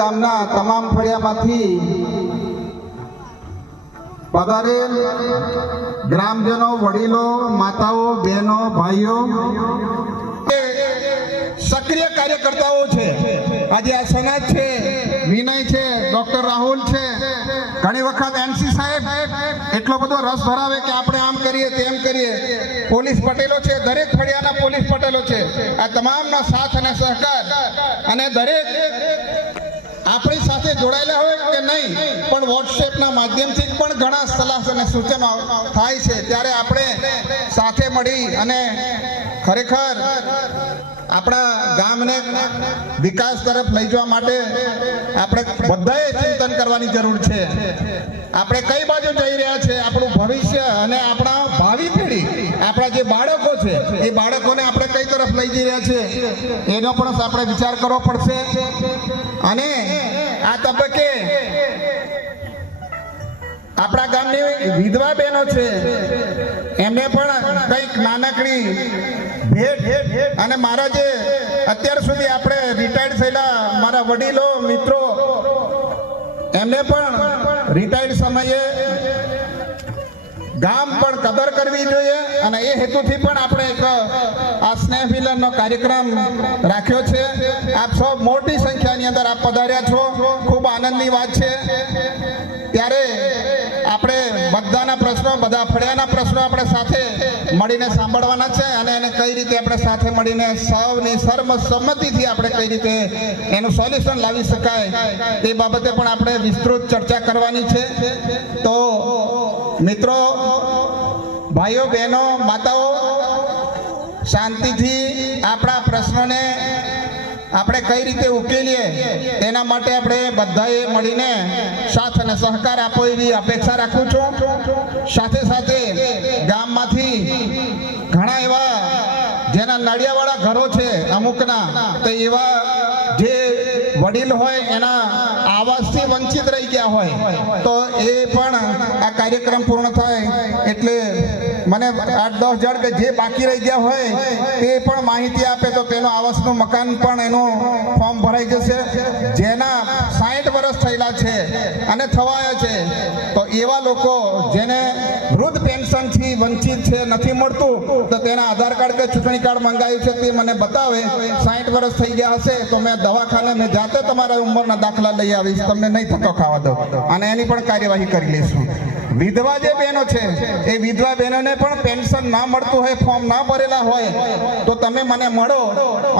ગામના તમામ ફળિયામાંથી પધારેલ ગ્રામજનો, વડીલો, માતાઓ, બહેનો, ભાઈઓ, સક્રિય કાર્યકર્તાઓ છે. આજે આ સનાજ છે, વિનય છે, ડોક્ટર રાહુલ છે. ઘણી વખત એનસી સાહેબ એટલો બધો રસ ધરાવે કે આપણે આમ કરીએ તેમ કરીએ. પોલીસ પટેલો છે, દરેક ફળિયાના પોલીસ પટેલો છે. આ તમામના સાથ અને સહકાર અને દરેક આપણી સાથે જોડાયેલા હોય કે નહીં પણ વોટ્સએપના માધ્યમથી પણ ઘણા સલાહ અને સૂચનો થાય છે. ત્યારે આપણે સાથે મળી અને ખરેખર આપણા ગામને વિકાસ તરફ લઈ જવા માટે આપણે બધાએ ચિંતન કરવાની જરૂર છે. આપણે કઈ બાજુ જઈ રહ્યા છે, આપણું ભવિષ્ય અને આપણા ભાવિ પેઢી, આપણા જે બાળકો છે એ બાળકોને આપણે કઈ તરફ લઈ જઈ રહ્યા છે એનો પણ આપણે વિચાર કરવો પડશે. અને આ તબક્કે આપણા ગામની વિધવા બહેનો છે, એમને પણ કંઈક નાનકડી ભેટ અને મારા જે અત્યાર સુધી આપણે રિટાયર્ડ થયેલા મારા વડીલો મિત્રો, એમને પણ રિટાયર્ડ સમયે ગામ પણ કદર કરવી જોઈએ અને એ હેતુથી પણ આપણે એક આ સ્નેહ મિલનનો કાર્યક્રમ રાખ્યો છે. આપ સૌ મોટી સંખ્યાની અંદર આપ પધાર્યા છો, ખૂબ આનંદની વાત છે. ત્યારે આપણે બધાના પ્રશ્નો, બધા ફળિયાના પ્રશ્નો આપણે સાથે મળીને સાંભળવાના છે અને એને કઈ રીતે આપણે સાથે મળીને સૌની સર્વસંમતિથી આપણે કઈ રીતે એનું સોલ્યુશન લાવી શકાય એ બાબતે પણ આપણે વિસ્તૃત ચર્ચા કરવાની છે. તો મિત્રો, ભાઈઓ, બહેનો, માતાઓ, શાંતિથી આપણા પ્રશ્નોને આપણે કઈ રીતે ઉકેલીએ એના માટે આપણે બધાએ મળીને સાથ અને સહકાર આપો એવી અપેક્ષા રાખું છું. સાથે સાથે ગામમાંથી ઘણા એવા જેના નળિયાવાળા ઘરો છે અમુકના, તો એવા જે વડીલ હોય એના આવાસથી વંચિત રહી ગયા હોય તો એ પણ આ કાર્યક્રમ પૂર્ણ થાય એટલે મને 8-10 જણ કે જે બાકી રહી ગયા હોય તે પણ માહિતી આપે તો તેનું આવાસનું મકાન પણ એનું ફોર્મ ભરાઈ જશે. જેના 60 વર્ષ થયેલા છે અને થવાયા છે તો એવા લોકો જેને વૃદ્ધ પેન્શનથી વંચિત છે, નથી મળતું, તો તેના આધાર કાર્ડ કે ચૂંટણી કાર્ડ મંગાવ્યું છે તે મને બતાવે. 60 વર્ષ થઈ ગયા હશે તો મેં દવાખાને મેં જાતે તમારા ઉંમરના દાખલા લઈ આવીશ, તમને નહીં ધક્કો ખાવા દો અને એની પણ કાર્યવાહી કરી લઈશું. વિધવા જે બહેનો છે એ વિધવા બહેનોને પણ પેન્શન ના મળતું હોય, ફોર્મ ના ભરેલા હોય તો તમે મને મળો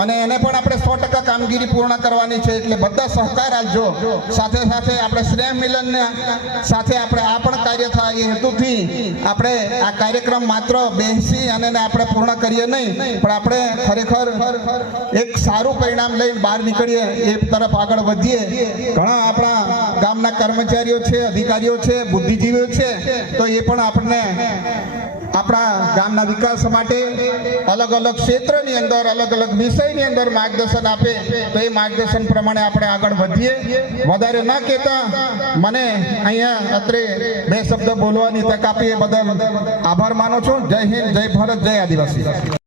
અને એને પણ આપણે 100% કામગીરી પૂર્ણ કરવાની છે. એટલે બધા સહકાર આપજો. સાથે સાથે આપણે સ્નેહ મિલનને સાથે આપણે આ પણ કાર્ય થાય એ હેતુથી આપણે આ કાર્યક્રમ માત્ર બેસી અને આપણે પૂર્ણ કરીએ નહીં પણ આપણે ખરેખર એક સારું પરિણામ લઈને બહાર નીકળીએ એ તરફ આગળ વધીએ. ઘણા આપણા ગામના કર્મચારીઓ છે, અધિકારીઓ છે, બુદ્ધિજીવીઓ છે, તો એ પણ આપણને આપણા ગામના વિકાસ માટે અલગ અલગ ક્ષેત્રની અંદર, અલગ અલગ વિષયની અંદર માર્ગદર્શન આપે તો એ માર્ગદર્શન પ્રમાણે આપણે આગળ વધીએ. વધારે ના કહેતા મને અહીંયા અત્રે 2 શબ્દ બોલવાની તક આપી એ બદલ આભાર માનું છું. જય હિન્દ, જય ભારત, જય આદિવાસી.